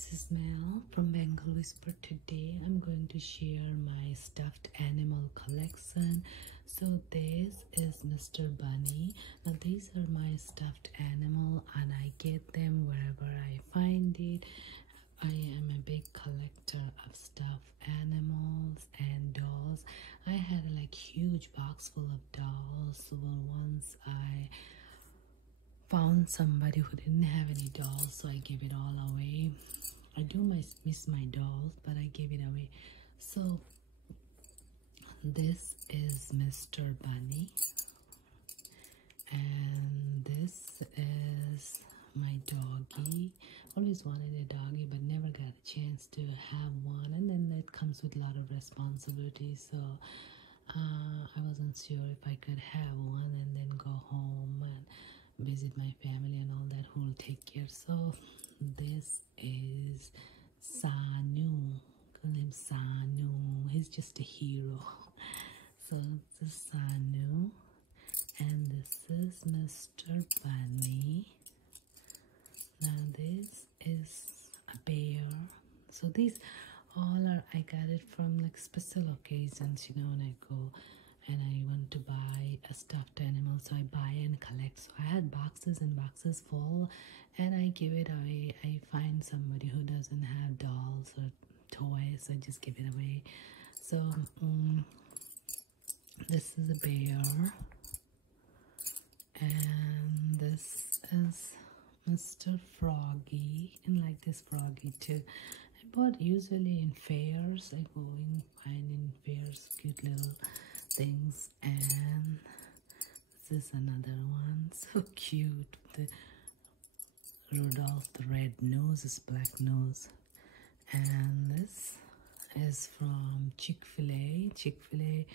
this is Mel from Bangle Whisper. Today I'm going to share my stuffed animal collection. So this is Mr. Bunny. Now these are my stuffed animal and I get them wherever I find it. I am a big collector of stuffed animals and dolls. I had a huge box full of dolls. So once I found somebody who didn't have any dolls, so I gave it all away. I do miss my dolls, but I gave it away. So this is Mr. Bunny, and this is my doggy. Always wanted a doggy, but never got a chance to have one, and then it comes with a lot of responsibilities, so I wasn't sure if I could have one and then go home and visit my family and all that, who will take care. So this is Sanu. Call him Sanu. He's just a hero. So this is Sanu, and this is Mr. Bunny. Now this is a bear. So these all are, I got it from special occasions, when I go and I want to buy a stuffed animal, so I buy and collect. So I had boxes and boxes full, and I give it away. I find somebody who doesn't have dolls or toys, so I just give it away. So this is a bear, and this is Mr. Froggy, and like this Froggy too. I bought usually in fairs. I go and find in fairs cute little things, and this is another one, so cute. The Rudolph the red nose, is black nose. And this is from Chick-fil-A. Chick-fil-A,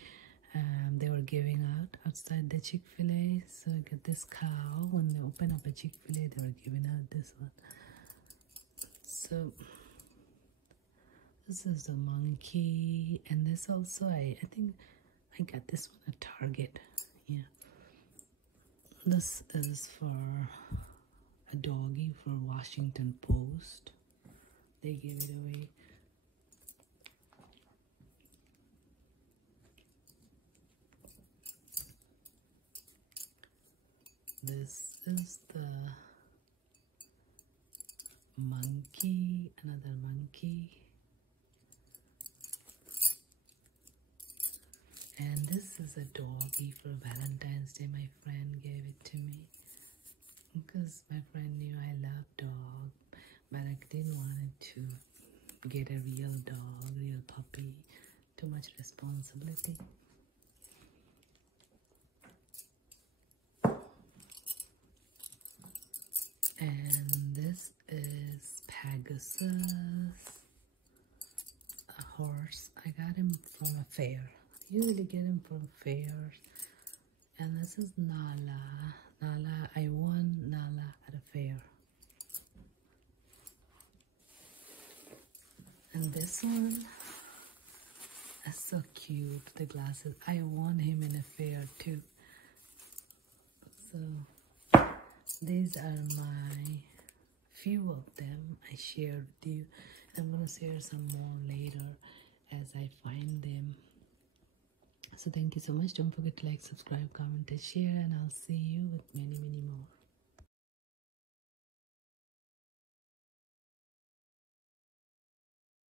they were giving out outside the Chick-fil-A, so I got this cow. When they open up a Chick-fil-A, they were giving out this one. So this is a monkey, and this also, I think I got this one at Target. Yeah. This is for a doggy for Washington Post. They gave it away. This is the monkey, another monkey. And this is a doggy for Valentine's Day. My friend gave it to me because my friend knew I love dog, but I didn't want it to get a real dog, real puppy. Too much responsibility. And this is Pegasus, a horse. I got him from a fair. Usually get him from fairs. And this is Nala. Nala, I won Nala at a fair. And this one is so cute, the glasses. I won him in a fair too. So these are my few of them I shared with you. I'm gonna share some more later as I find them. So thank you so much. Don't forget to like, subscribe, comment, and share, and I'll see you